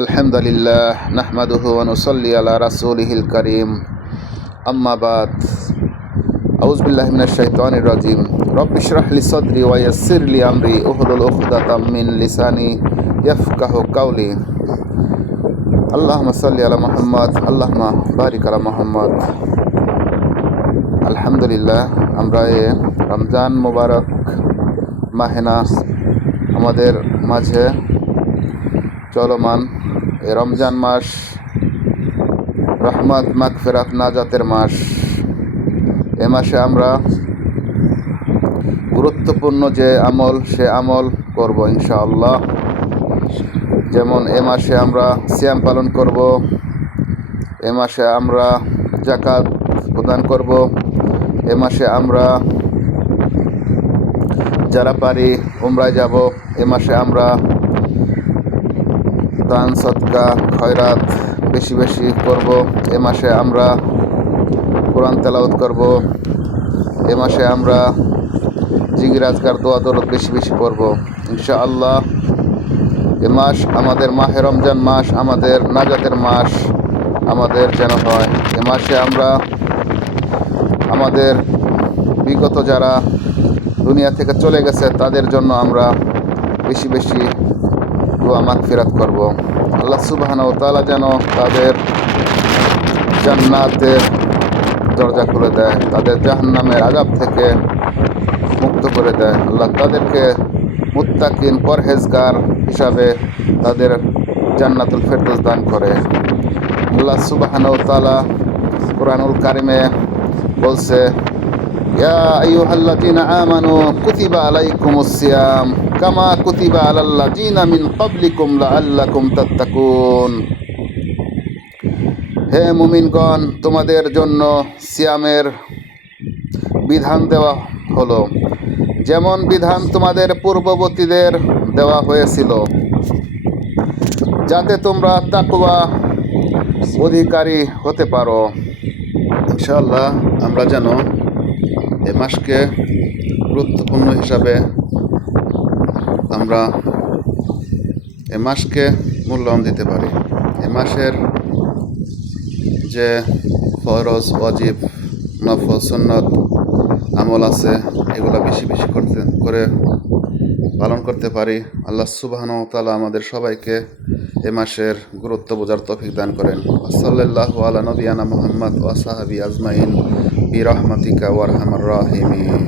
الحمد لله نحمده ونصلي على رسوله الكريم أما بعد أعوذ بالله من الشيطان الرجيم رب اشرح لي صدري ويسر لي أمري احلل عقدة من لساني يفقه قولي اللهم صل على محمد اللهم بارك على محمد আলহামদুলিল্লাহ আমরা রমজান মুবারক মাহেনা আমাদের মাঝে চলমান এই রমজান মাস রহমত মাগফিরাত নাজাতের মাস। এ মাসে আমরা গুরুত্বপূর্ণ যে আমল সে আমল করব ইনশাআল্লাহ। যেমন এ মাসে আমরা সিয়াম পালন করব, এ মাসে আমরা যাকাত প্রদান করব, এ মাসে আমরা যারা পারি উমরায় যাব, এ মাসে আমরা দান সদকা খয়রাত বেশি বেশি করব, এ মাসে আমরা কোরআন তেলাওয়াত করব, এ মাসে আমরা জিকির আজকার দোয়া দরুদ বেশি বেশি করব ইনশাআল্লাহ। এ মাস আমাদের মাহে রমজান মাস, আমাদের নাজাতের মাস আমাদের যেন হয়। এ মাসে আমরা আমাদের বিগত যারা দুনিয়া থেকে চলে গেছে তাদের জন্য আমরা বেশি বেশি দোয়া মাগফিরাত করব। আল্লাহ সুবহানাহু ওয়া তাআলা যেন তাদের জান্নাতের দরজা খুলে দেয়, তাদের জাহান্নামের আযাব থেকে মুক্ত করে দেয়। আল্লাহ তাদেরকে মুত্তাকিন পরহেজগার হিসাবে তাদের জান্নাতুল ফেরদৌস দান করে। আল্লাহ সুবহানাহু ওয়া তাআলা কুরআনুল কারিমে বলছে, ইয়া আইয়ুহাল্লাযীনা আমানু কুতিবা আলাইকুমুস সিয়াম কামা কুতিবা আলাল্লাযীনা মিন ক্বাবলিকুম লাআল্লাকুম তাত্তাকুন। হে মুমিনগণ, তোমাদের জন্য সিয়ামের বিধান দেওয়া হলো যেমন বিধান তোমাদের পূর্ববর্তীদের দেওয়া হয়েছিল, যাতে তোমরা তাকওয়া অধিকারী হতে পারো। ইনশাআল্লাহ আমরা যেন এ মাসকে গুরুত্বপূর্ণ হিসাবে আমরা এ মাসকে মূল্যায়ন দিতে পারি। এ মাসের যে ফরজ ওয়াজিব নফল সুন্নত আমল আছে এগুলো বেশি বেশি করে পালন করতে পারি। আল্লাহ সুবহানাহু ওয়া তাআলা আমাদের সবাইকে এ মাসের গুরুত্ব বোঝার তৌফিক দান করেন। সাল্লাল্লাহু আলা নবিয়ানা মুহাম্মদ ওয়া সাহবি আজমাইন বিরহমাতিকা ওয়া আরহামার রাহিমিন।